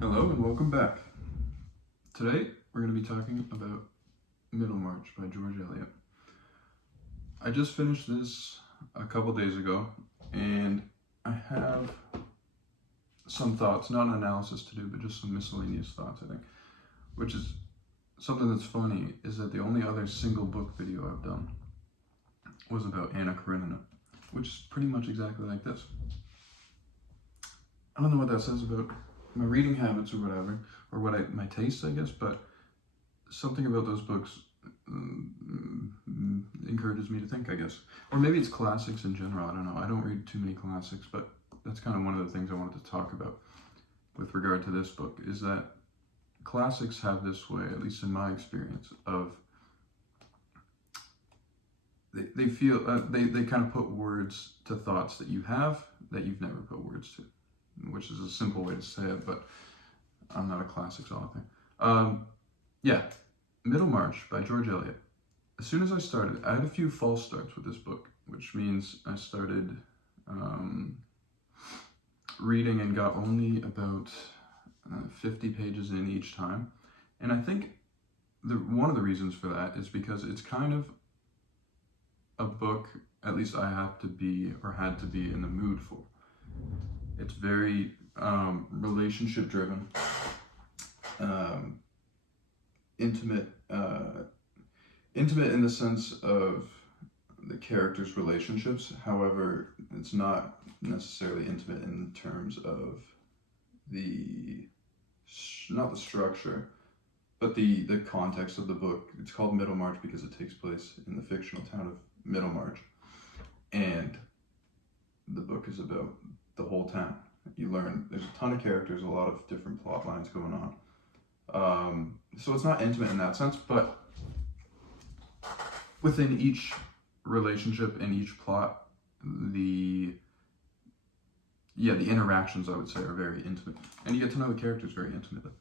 Hello and welcome back. Today we're going to be talking about Middlemarch by George Eliot. I just finished this a couple days ago and I have some thoughts, not an analysis to do, but just some miscellaneous thoughts, I think. Which is something that's funny is that the only other single book video I've done was about Anna Karenina, which is pretty much exactly like this. I don't know what that says about my reading habits or whatever, or my tastes, I guess, but something about those books encourages me to think, I guess. Or maybe it's classics in general, I don't know. I don't read too many classics, but that's kind of one of the things I wanted to talk about with regard to this book, is that classics have this way, at least in my experience, of they feel, they kind of put words to thoughts that you have that you've never put words to, which is a simple way to say it, but I'm not a classics author. Yeah, Middlemarch by George Eliot. As soon as I started, I had a few false starts with this book, which means I started reading and got only about 50 pages in each time. And I think one of the reasons for that is because it's kind of a book, at least I have to be, or had to be, in the mood for. It's very relationship driven, intimate in the sense of the characters' relationships. However, it's not necessarily intimate in terms of not the structure, but the context of the book. It's called Middlemarch because it takes place in the fictional town of Middlemarch, and the book is about the whole town. You learn there's a ton of characters, a lot of different plot lines going on. So it's not intimate in that sense, but within each relationship and each plot, the interactions, I would say, are very intimate, and you get to know the characters very intimately.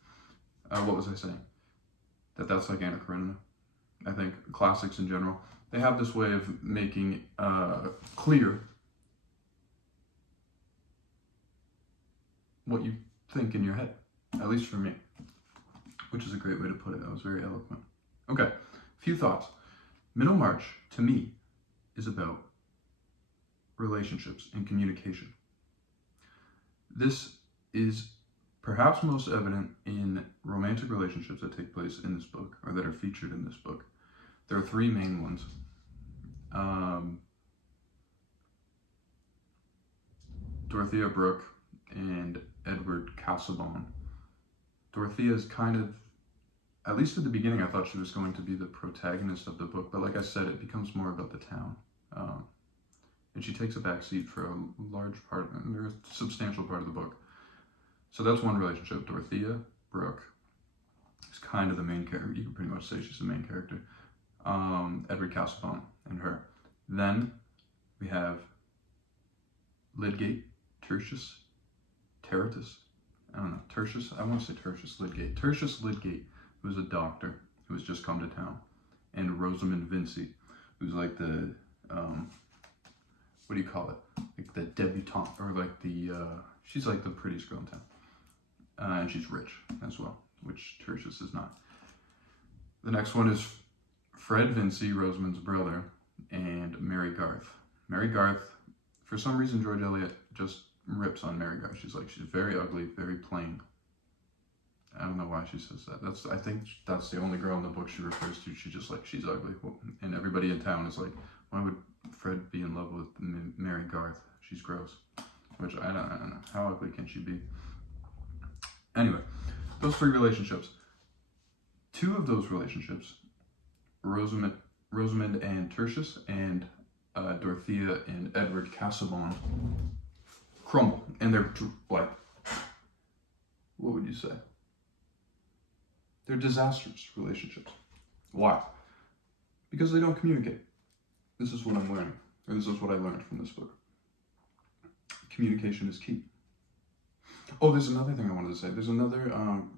What was I saying? That's like Anna Karenina. I think classics in general, they have this way of making clear what you think in your head, at least for me, which is a great way to put it. That was very eloquent. Okay, a few thoughts. Middlemarch, to me, is about relationships and communication. This is perhaps most evident in romantic relationships that take place in this book, or that are featured in this book. There are three main ones. Dorothea Brooke and Edward Casaubon. Dorothea is kind of, at least at the beginning, I thought she was going to be the protagonist of the book, but like I said, it becomes more about the town. And she takes a back seat for a large part, or a substantial part of the book. So that's one relationship. Dorothea Brooke is kind of the main character. You can pretty much say she's the main character. Edward Casaubon and her. Then we have Lydgate, Tertius, Tertius. I don't know, Tertius. I want to say Tertius Lydgate. Tertius Lydgate, who's a doctor who has just come to town, and Rosamund Vincy, who's like the what do you call it? Like the debutante, or like she's like the prettiest girl in town. And she's rich as well, which Tertius is not. The next one is Fred Vincy, Rosamund's brother, and Mary Garth. Mary Garth, for some reason, George Eliot just rips on Mary Garth. She's very ugly, very plain. I don't know why she says that. I think that's the only girl in the book she refers to. She's ugly. And everybody in town is like, why would Fred be in love with Mary Garth? She's gross. Which I don't know. How ugly can she be? Anyway, those three relationships. Two of those relationships, Rosamund and Tertius, and Dorothea and Edward Casaubon, crumble. And they're like, what would you say? They're disastrous relationships. Why? Because they don't communicate. This is what I'm learning, or this is what I learned from this book. Communication is key. Oh, there's another thing I wanted to say. There's another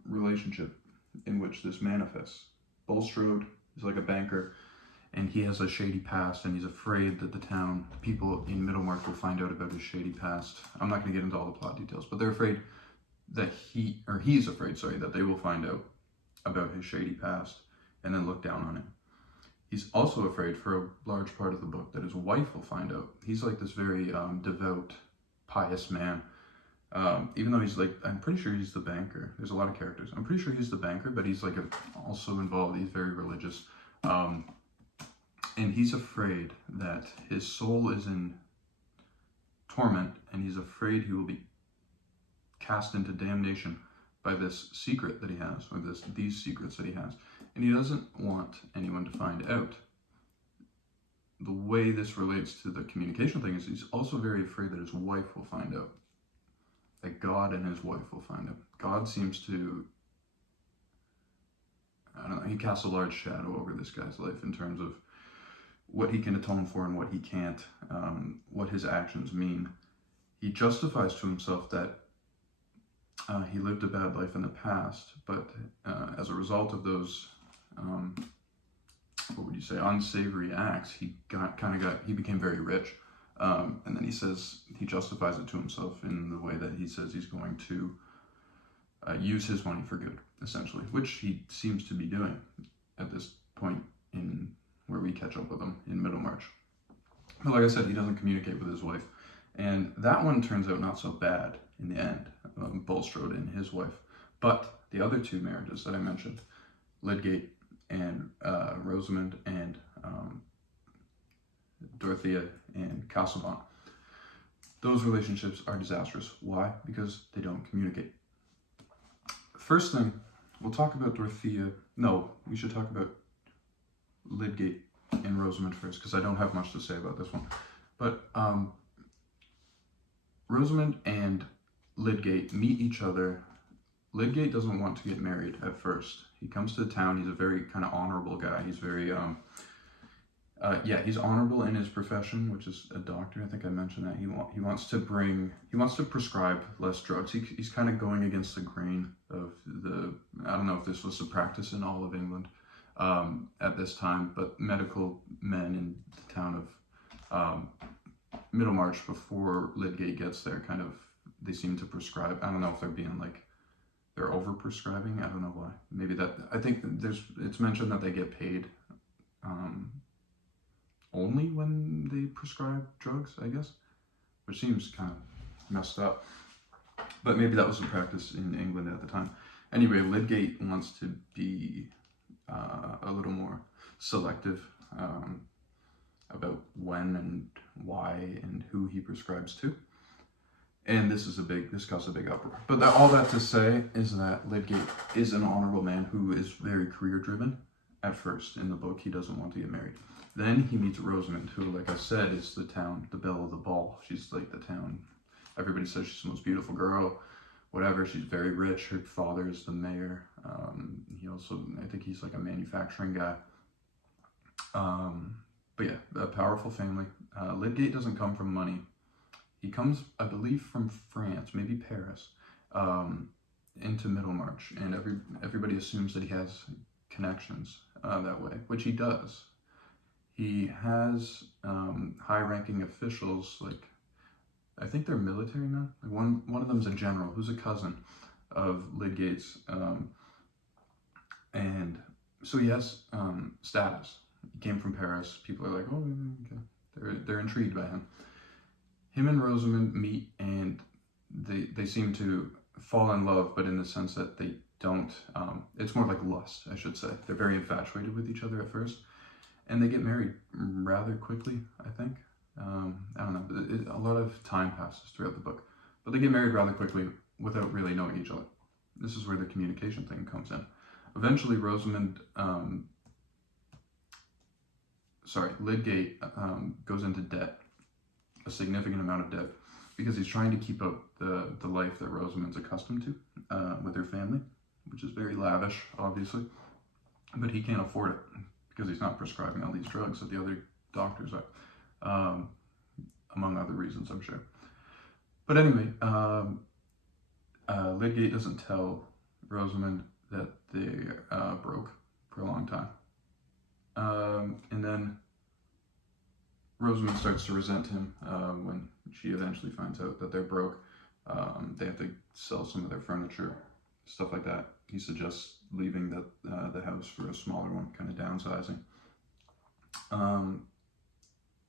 relationship in which this manifests. Bulstrode is like a banker, and he has a shady past, and he's afraid that the town, people in Middlemarch, will find out about his shady past. I'm not going to get into all the plot details, but they're afraid that he's afraid, sorry, that they will find out about his shady past and then look down on him. He's also afraid for a large part of the book that his wife will find out. He's like this very devout, pious man. Even though he's like, I'm pretty sure he's the banker. There's a lot of characters. I'm pretty sure he's the banker, but he's like also involved. He's very religious. And he's afraid that his soul is in torment, and he's afraid he will be cast into damnation by this secret that he has, or these secrets that he has. And he doesn't want anyone to find out. The way this relates to the communication thing is he's also very afraid that his wife will find out. That God and his wife will find out. God seems to, I don't know, he casts a large shadow over this guy's life in terms of what he can atone for and what he can't, what his actions mean. He justifies to himself that he lived a bad life in the past, but as a result of those, what would you say, unsavory acts, he became very rich. And then he says, he justifies it to himself in the way that he says he's going to use his money for good, essentially, which he seems to be doing at this point in where we catch up with him in Middlemarch. But like I said, he doesn't communicate with his wife. And that one turns out not so bad in the end, Bulstrode and his wife. But the other two marriages that I mentioned, Lydgate and Rosamond and Dorothea and Casaubon, those relationships are disastrous. Why? Because they don't communicate. First thing, we'll talk about Dorothea. No, we should talk about Lydgate and Rosamond first, because I don't have much to say about this one. But Rosamond and Lydgate meet each other. Lydgate doesn't want to get married at first. He comes to the town. He's a very kind of honorable guy. He's very, he's honorable in his profession, which is a doctor. I think I mentioned that. He wants to prescribe less drugs. He's kind of going against the grain of I don't know if this was the practice in all of England at this time, but medical men in the town of Middlemarch before Lydgate gets there they seem to prescribe. I don't know if they're over prescribing. I don't know why. Maybe I think it's mentioned that they get paid only when they prescribe drugs, I guess, which seems kind of messed up. But maybe that was the practice in England at the time. Anyway, Lydgate wants to be a little more selective about when and why and who he prescribes to. And this caused a big uproar. But all that to say is that Lydgate is an honorable man who is very career driven. At first in the book, he doesn't want to get married. Then he meets Rosamond, who, like I said, is the belle of the ball. She's like the town. Everybody says she's the most beautiful girl, whatever. She's very rich. Her father is the mayor. I think he's like a manufacturing guy. But yeah, a powerful family. Lydgate doesn't come from money. He comes, I believe, from France, maybe Paris, into Middlemarch, and everybody assumes that he has connections that way, which he does. He has high-ranking officials, like I think they're military men. Like one of them's a general who's a cousin of Lydgate's, and so he has status. He came from Paris. People are like, oh, okay. They're intrigued by him. Him and Rosamond meet, and they seem to fall in love, but in the sense that they don't, it's more like lust, I should say. They're very infatuated with each other at first, and they get married rather quickly, I think. I don't know, a lot of time passes throughout the book, but they get married rather quickly without really knowing each other. This is where the communication thing comes in. Eventually, Lydgate goes into debt, a significant amount of debt, because he's trying to keep up the life that Rosamond's accustomed to with her family, which is very lavish, obviously, but he can't afford it because he's not prescribing all these drugs that the other doctors are, among other reasons, I'm sure. But anyway, Lydgate doesn't tell Rosamond that they broke for a long time. And then Rosamond starts to resent him when she eventually finds out that they're broke. They have to sell some of their furniture, stuff like that. He suggests leaving the house for a smaller one, kind of downsizing.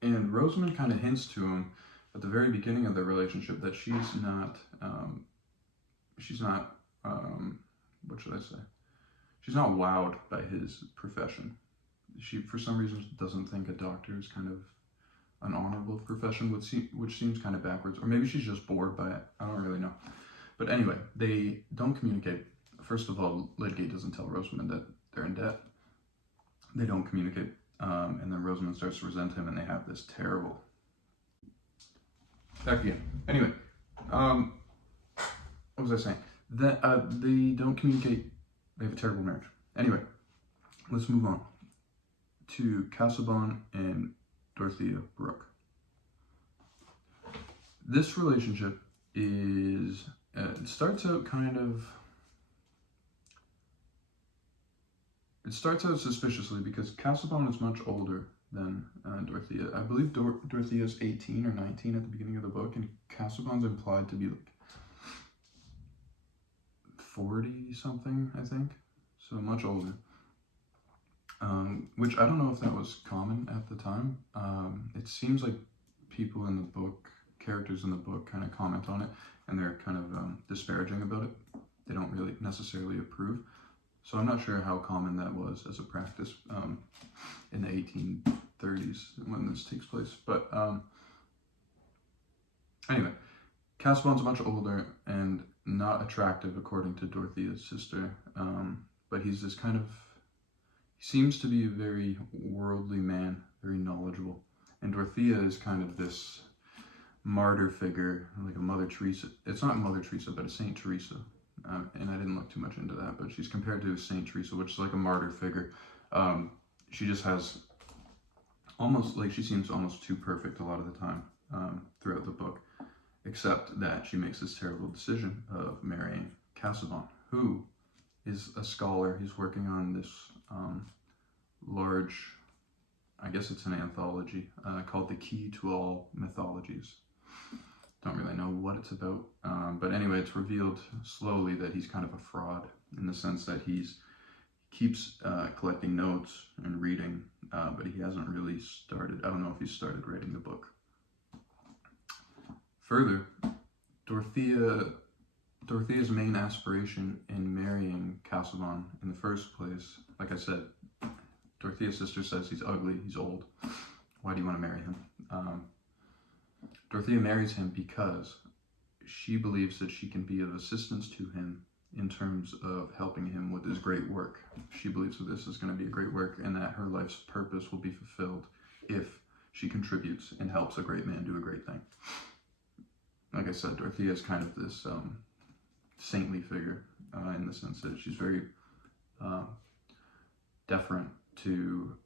And Rosamund kind of hints to him at the very beginning of their relationship that she's not, what should I say? She's not wowed by his profession. She, for some reason, doesn't think a doctor is kind of an honorable profession, which seems kind of backwards. Or maybe she's just bored by it. I don't really know. But anyway, they don't communicate. First of all, Lydgate doesn't tell Rosamund that they're in debt. They don't communicate. And then Rosamund starts to resent him, and they have this terrible... Back again. Anyway, what was I saying? That they don't communicate. They have a terrible marriage. Anyway, let's move on to Casaubon and Dorothea Brooke. This relationship is... it starts out kind of... It starts out suspiciously because Casaubon is much older than Dorothea. I believe Dorothea's 18 or 19 at the beginning of the book, and Casaubon's implied to be like 40 something, I think. So much older. Which I don't know if that was common at the time. It seems like people in the book, characters in the book, kind of comment on it, and they're kind of disparaging about it. They don't really necessarily approve. So I'm not sure how common that was as a practice in the 1830s when this takes place. But anyway, Casaubon's much older and not attractive according to Dorothea's sister. But he's this kind of, he seems to be a very worldly man, very knowledgeable. And Dorothea is kind of this martyr figure, like a Mother Teresa. It's not Mother Teresa, but a Saint Teresa. And I didn't look too much into that, but she's compared to Saint Teresa, which is like a martyr figure. She just has almost, like, she seems almost too perfect a lot of the time throughout the book, except that she makes this terrible decision of marrying Casaubon, who is a scholar. He's working on this large, I guess it's an anthology called The Key to All Mythologies. Don't really know what it's about, but anyway, it's revealed slowly that he's kind of a fraud in the sense that he keeps collecting notes and reading, but he hasn't really started. I don't know if he started writing the book. Further, Dorothea's main aspiration in marrying Casaubon in the first place, like I said, Dorothea's sister says he's ugly, he's old. Why do you want to marry him? Dorothea marries him because she believes that she can be of assistance to him in terms of helping him with his great work. She believes that this is going to be a great work and that her life's purpose will be fulfilled if she contributes and helps a great man do a great thing. Like I said, Dorothea is kind of this saintly figure in the sense that she's very deferent to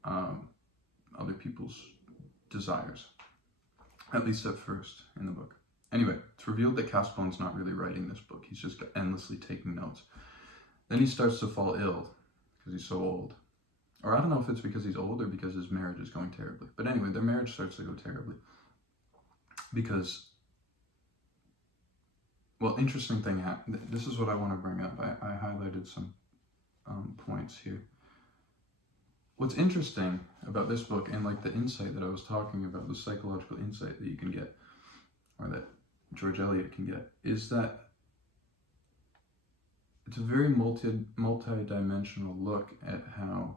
other people's desires. At least at first in the book. Anyway, it's revealed that Casaubon's not really writing this book. He's just endlessly taking notes. Then he starts to fall ill because he's so old. Or I don't know if it's because he's old or because his marriage is going terribly. But anyway, their marriage starts to go terribly. Because, well, interesting thing happened. This is what I want to bring up. I highlighted some points here. What's interesting about this book and like the insight that I was talking about, the psychological insight that you can get, or that George Eliot can get, is that it's a very multi-dimensional look at how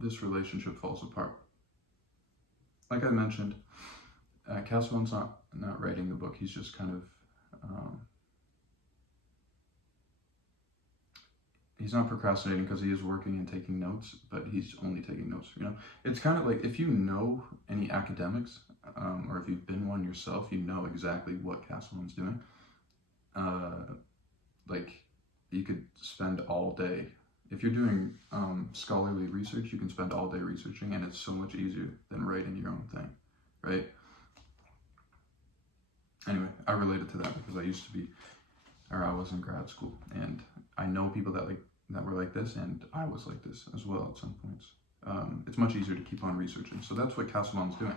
this relationship falls apart. Like I mentioned, Casaubon's not writing the book. He's just kind of he's not procrastinating because he is working and taking notes, but he's only taking notes, you know? It's kind of like, if you know any academics, or if you've been one yourself, you know exactly what Casaubon's doing. Like, you could spend all day, if you're doing scholarly research, you can spend all day researching, and it's so much easier than writing your own thing, right? Anyway, I related to that because I was in grad school, and I know people that were like this, and I was like this as well at some points. It's much easier to keep on researching, so that's what Casaubon's doing.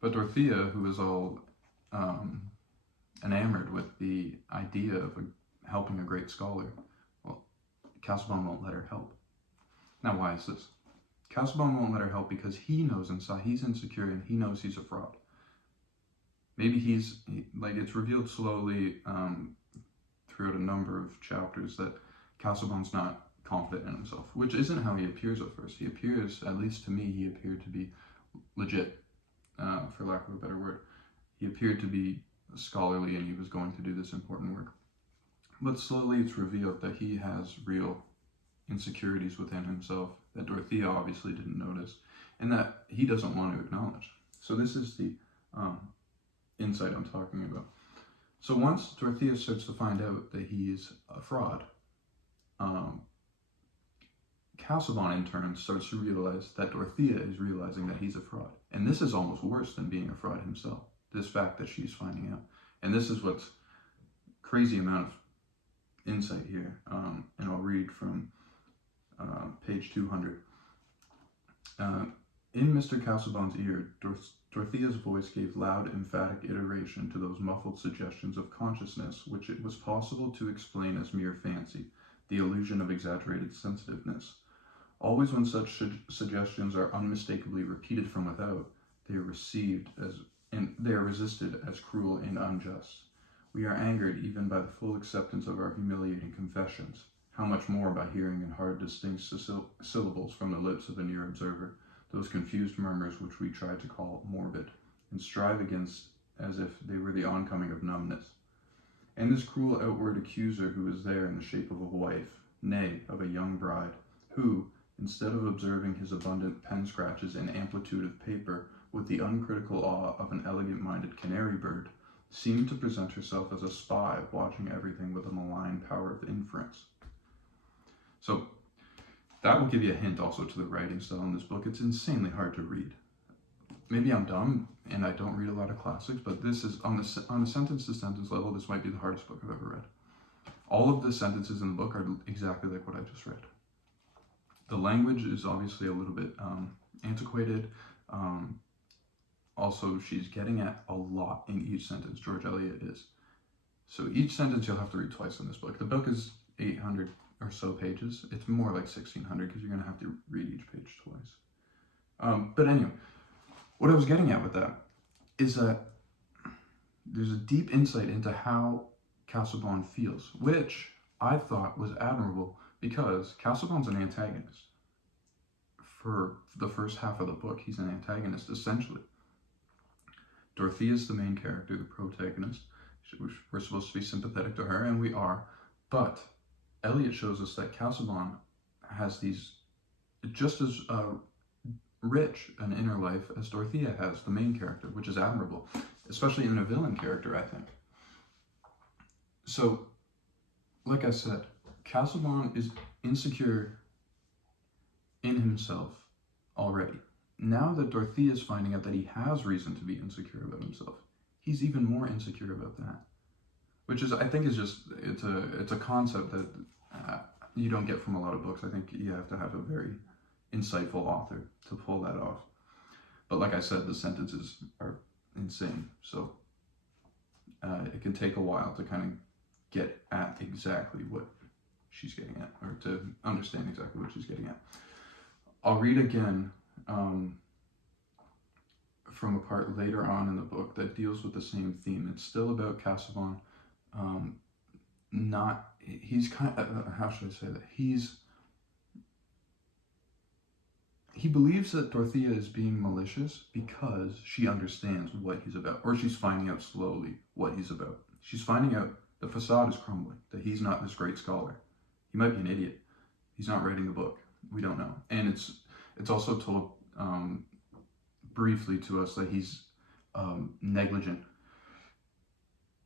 But Dorothea, who is all enamored with the idea of helping a great scholar. Well, Casaubon won't let her help. Now, why is this? Casaubon won't let her help because he knows inside, he's insecure and he knows he's a fraud. Maybe it's revealed slowly throughout a number of chapters that Casaubon's not confident in himself, which isn't how he appears at first. He appears, at least to me, he appeared to be legit, for lack of a better word. He appeared to be scholarly and he was going to do this important work. But slowly it's revealed that he has real insecurities within himself that Dorothea obviously didn't notice and that he doesn't want to acknowledge. So this is the insight I'm talking about. So once Dorothea starts to find out that he's a fraud, Casaubon in turn starts to realize that Dorothea is realizing that he's a fraud. And this is almost worse than being a fraud himself, this fact that she's finding out. And this is what's crazy amount of insight here. And I'll read from page 200. In Mr. Casaubon's ear, Dorothea's voice gave loud, emphatic iteration to those muffled suggestions of consciousness which it was possible to explain as mere fancy, the illusion of exaggerated sensitiveness. Always when such suggestions are unmistakably repeated from without, they are resisted as cruel and unjust. We are angered even by the full acceptance of our humiliating confessions. How much more by hearing in hard, distinct syllables from the lips of a near observer, those confused murmurs which we try to call morbid, and strive against as if they were the oncoming of numbness. And this cruel outward accuser who is there in the shape of a wife, nay, of a young bride, who, instead of observing his abundant pen scratches and amplitude of paper with the uncritical awe of an elegant-minded canary bird, seemed to present herself as a spy watching everything with a malign power of inference. So that will give you a hint also to the writing style in this book. It's insanely hard to read. Maybe I'm dumb and I don't read a lot of classics, but this is on a sentence-to-sentence level, this might be the hardest book I've ever read. All of the sentences in the book are exactly like what I just read. The language is obviously a little bit antiquated. Also, she's getting at a lot in each sentence. George Eliot is. So each sentence you'll have to read twice in this book. The book is 800 or so pages. It's more like 1,600 because you're going to have to read each page twice. But anyway, what I was getting at with that is that there's a deep insight into how Casaubon feels, which I thought was admirable because Casaubon's an antagonist. For the first half of the book, he's an antagonist, essentially. Dorothea is the main character, the protagonist. We're supposed to be sympathetic to her, and we are. But Eliot shows us that Casaubon has these just as rich an inner life as Dorothea has, the main character, which is admirable, especially in a villain character, I think. So, like I said, Casaubon is insecure in himself already. Now that Dorothea is finding out that he has reason to be insecure about himself, he's even more insecure about that. Which is, I think, is just, it's a concept that you don't get from a lot of books. I think you have to have a very insightful author to pull that off. But like I said, the sentences are insane. So it can take a while to kind of get at exactly what she's getting at, or to understand exactly what she's getting at. I'll read again from a part later on in the book that deals with the same theme. It's still about Casaubon. He's kind of, how should I say that? He believes that Dorothea is being malicious because she understands what he's about, or she's finding out slowly what he's about. She's finding out the facade is crumbling, that he's not this great scholar. He might be an idiot. He's not writing a book. We don't know. And it's also told briefly to us that he's negligent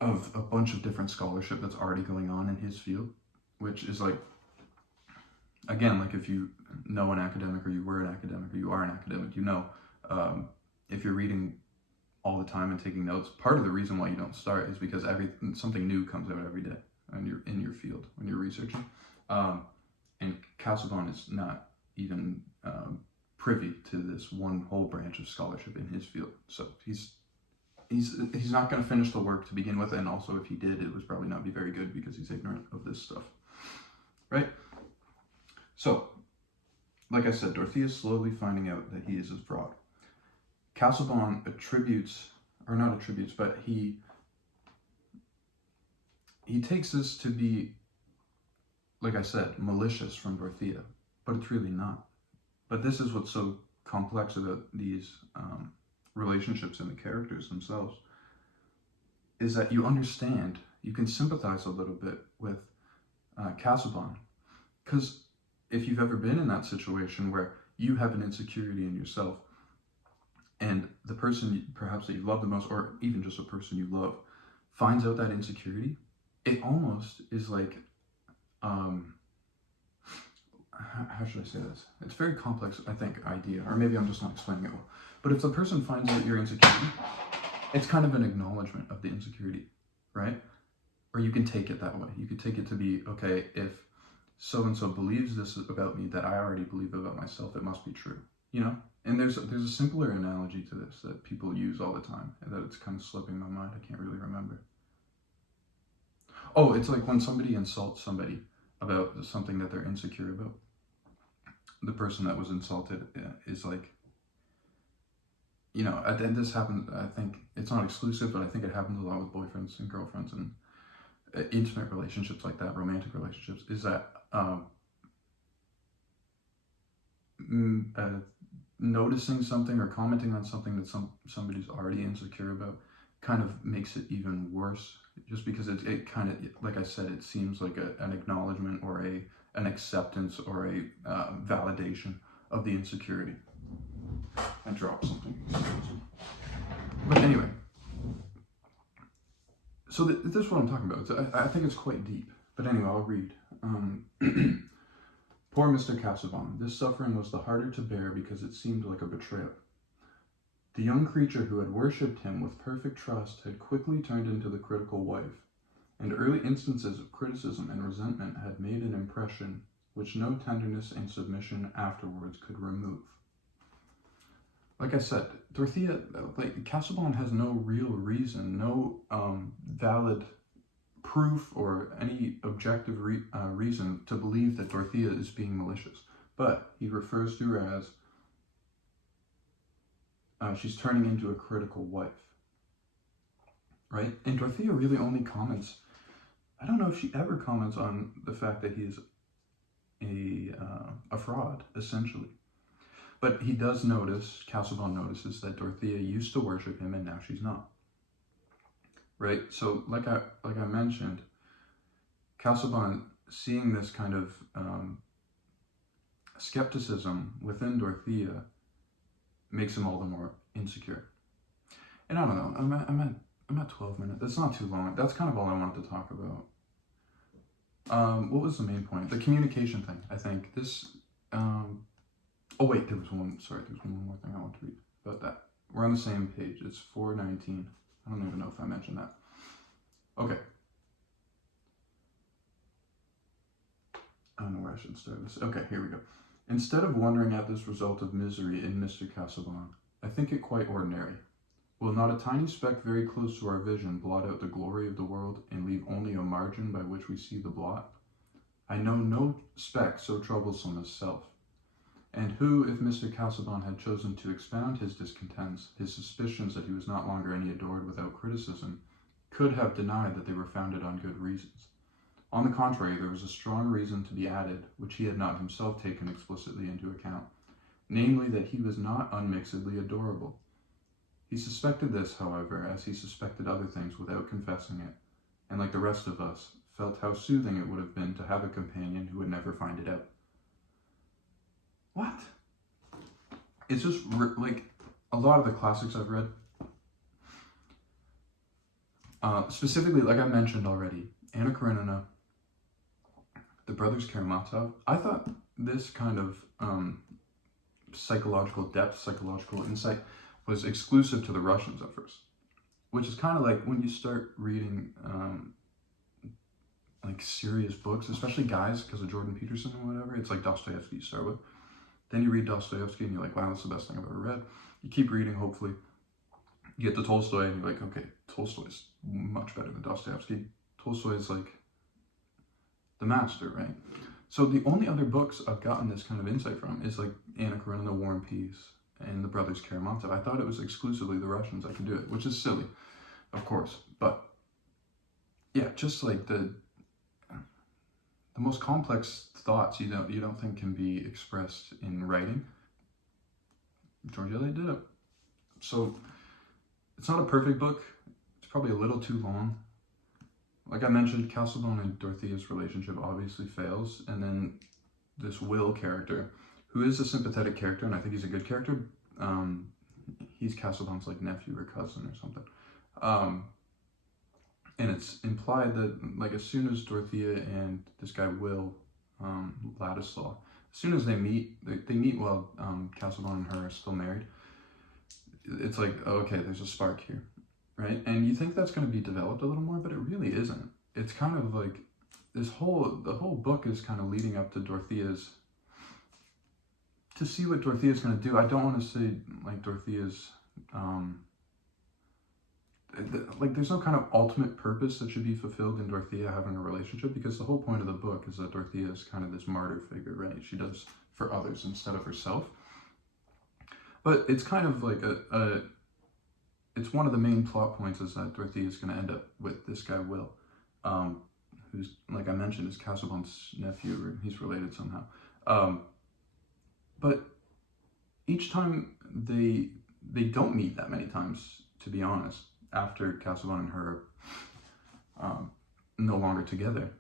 of a bunch of different scholarship that's already going on in his field, which is like, again, like if you know an academic, or you were an academic, or you are an academic, you know, if you're reading all the time and taking notes, part of the reason why you don't start is because something new comes out every day and you're in your field when you're researching. And Casaubon is not even privy to this one whole branch of scholarship in his field. So he's he's not going to finish the work to begin with, and also if he did, it would probably not be very good because he's ignorant of this stuff, right? So, like I said, Dorothea's slowly finding out that he is a fraud. Casaubon he takes this to be, like I said, malicious from Dorothea, but it's really not. But this is what's so complex about these relationships and the characters themselves, is that you understand, you can sympathize a little bit with Casaubon, because if you've ever been in that situation where you have an insecurity in yourself, and the person perhaps that you love the most, or even just a person you love, finds out that insecurity, it almost is like, how should I say this? It's a very complex, I think, idea, or maybe I'm just not explaining it well. But if the person finds out your insecurity, it's kind of an acknowledgement of the insecurity, right? Or you can take it that way. You could take it to be, okay, if so-and-so believes this about me that I already believe about myself, it must be true, you know? And there's a simpler analogy to this that people use all the time, and that it's kind of slipping my mind. I can't really remember. Oh, it's like when somebody insults somebody about something that they're insecure about. The person that was insulted is like, you know, and this happens, I think, it's not exclusive, but I think it happens a lot with boyfriends and girlfriends and intimate relationships like that, romantic relationships, is that noticing something or commenting on something that somebody's already insecure about kind of makes it even worse, just because it kind of, like I said, it seems like an acknowledgement or an acceptance or a validation of the insecurity. I dropped something. But anyway, so this is what I'm talking about. I think it's quite deep. But anyway, I'll read. Poor Mr. Casaubon. This suffering was the harder to bear because it seemed like a betrayal. The young creature who had worshipped him with perfect trust had quickly turned into the critical wife, and early instances of criticism and resentment had made an impression which no tenderness and submission afterwards could remove. Like I said, Dorothea, like Casaubon has no real reason, no valid proof or any objective reason to believe that Dorothea is being malicious. But he refers to her as she's turning into a critical wife, right? And Dorothea really only comments, I don't know if she ever comments on the fact that he's a fraud, essentially. But he does notice, Casaubon notices, that Dorothea used to worship him and now she's not. Right? So, like I mentioned, Casaubon, seeing this kind of skepticism within Dorothea, makes him all the more insecure. And I don't know, I'm at 12 minutes. That's not too long. That's kind of all I wanted to talk about. What was the main point? The communication thing, I think. This, oh wait, there's one more thing I want to read about that. We're on the same page. It's 419. I don't even know if I mentioned that. Okay. I don't know where I should start this. Okay, here we go. Instead of wondering at this result of misery in Mr. Casaubon, I think it quite ordinary. Will not a tiny speck very close to our vision blot out the glory of the world and leave only a margin by which we see the blot? I know no speck so troublesome as self. And who, if Mr. Casaubon had chosen to expound his discontents, his suspicions that he was not longer any adored without criticism, could have denied that they were founded on good reasons? On the contrary, there was a strong reason to be added, which he had not himself taken explicitly into account, namely that he was not unmixedly adorable. He suspected this, however, as he suspected other things without confessing it, and like the rest of us, felt how soothing it would have been to have a companion who would never find it out. What? It's just like a lot of the classics I've read, specifically, like I mentioned already, Anna Karenina, the Brothers Karamazov. I thought this kind of psychological depth, psychological insight was exclusive to the Russians at first, which is kind of like when you start reading like serious books, especially guys, because of Jordan Peterson or whatever. It's like Dostoevsky you start with. Then you read Dostoevsky and you're like, wow, that's the best thing I've ever read. You keep reading, hopefully, You get to Tolstoy and you're like, okay, Tolstoy's much better than Dostoevsky. Tolstoy is like the master, right? So the only other books I've gotten this kind of insight from is like Anna Karenina, War and Peace, and the Brothers Karamazov. I thought it was exclusively the Russians that can do it, which is silly, of course. But yeah, just like the most complex thoughts you don't think can be expressed in writing. George Eliot did it. So it's not a perfect book. It's probably a little too long. Like I mentioned, Casaubon and Dorothea's relationship obviously fails, and then this Will character, who is a sympathetic character, and I think he's a good character. He's Casaubon's like nephew or cousin or something. And it's implied that like as soon as Dorothea and this guy Will, Ladislaw, as soon as they meet while Casaubon and her are still married. It's like, oh, okay, there's a spark here. Right? And you think that's going to be developed a little more, but it really isn't. It's kind of like the whole book is kind of leading up to Dorothea's, to see what Dorothea's going to do. I don't want to say like Dorothea's, like there's no kind of ultimate purpose that should be fulfilled in Dorothea having a relationship, because the whole point of the book is that Dorothea is kind of this martyr figure, right? She does for others instead of herself. But it's kind of like it's one of the main plot points is that Dorothea is going to end up with this guy Will, who's, like I mentioned, is Casaubon's nephew, or he's related somehow. But each time they don't meet that many times, to be honest, after Casaubon and her are no longer together.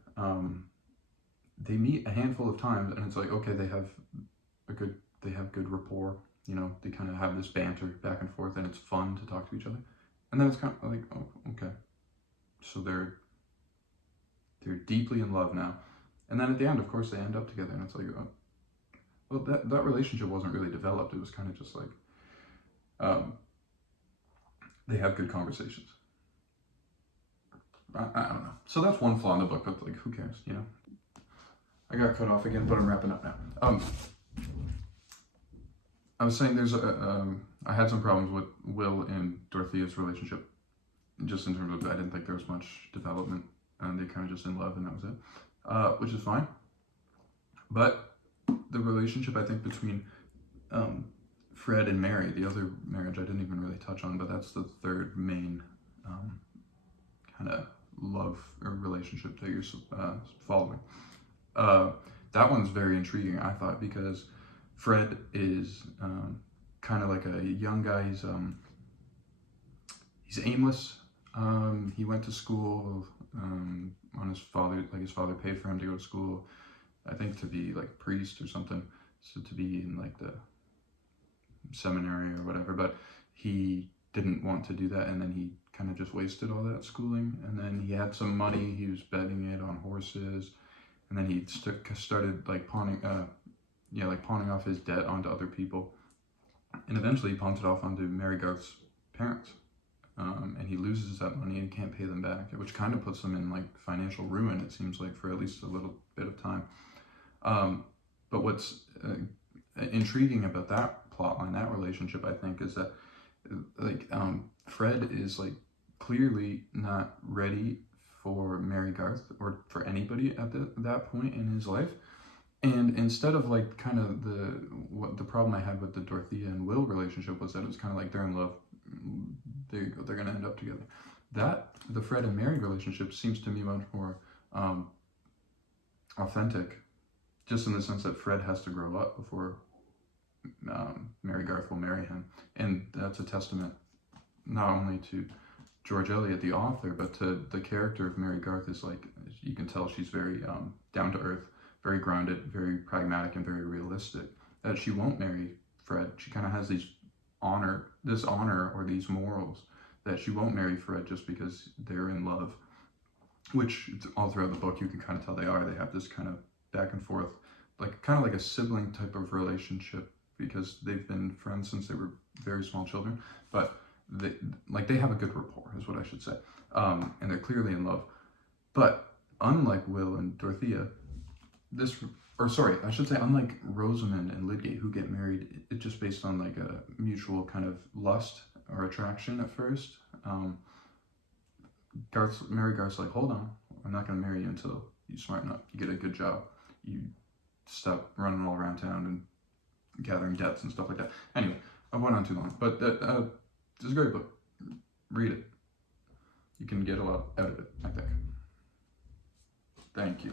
They meet a handful of times, and it's like, okay, they have good rapport. You know, they kind of have this banter back and forth, and it's fun to talk to each other. And then it's kind of like, oh, okay. So they're deeply in love now. And then at the end, of course, they end up together, and it's like, oh, well, that relationship wasn't really developed. It was kind of just like, they have good conversations. I don't know. So that's one flaw in the book, but like, who cares, you know? I got cut off again, but I'm wrapping up now. I was saying I had some problems with Will and Dorothea's relationship, just in terms of I didn't think there was much development, and they kind of just in love, and that was it, which is fine. But the relationship, I think, between Fred and Mary, the other marriage I didn't even really touch on, but that's the third main kind of love or relationship that you're following. That one's very intriguing, I thought, because Fred is kind of like a young guy. He's aimless. He went to school on his father paid for him to go to school, I think to be like a priest or something, so to be in like the seminary or whatever, but he didn't want to do that, and then he kind of just wasted all that schooling, and then he had some money, he was betting it on horses, and then he started like pawning off his debt onto other people, and eventually he pawned it off onto Mary Garth's parents, and he loses that money and can't pay them back, which kind of puts him in like financial ruin, it seems like, for at least a little bit of time. But what's intriguing about that plotline, that relationship, I think, is that like Fred is like clearly not ready for Mary Garth or for anybody at that point in his life. And instead of like kind of the problem I had with the Dorothea and Will relationship was that it was kind of like they're in love, there you go, they're going to end up together. That the Fred and Mary relationship seems to me much more authentic, just in the sense that Fred has to grow up before Mary Garth will marry him, and that's a testament not only to George Eliot, the author, but to the character of Mary Garth. Is like, you can tell she's very down to earth, very grounded, very pragmatic, and very realistic. That she won't marry Fred. She kind of has this honor or these morals that she won't marry Fred just because they're in love, which all throughout the book you can kind of tell they are. They have this kind of back and forth, like kind of like a sibling type of relationship, because they've been friends since they were very small children, but they have a good rapport, is what I should say, and they're clearly in love. But unlike Will and Dorothea, unlike Rosamund and Lydgate, who get married just based on like a mutual kind of lust our attraction at first. Mary Garth's like, hold on, I'm not gonna marry you until you smarten up, you get a good job, you stop running all around town and gathering debts and stuff like that. Anyway, I've went on too long, but it's a great book. Read it. You can get a lot out of it, I think. Thank you.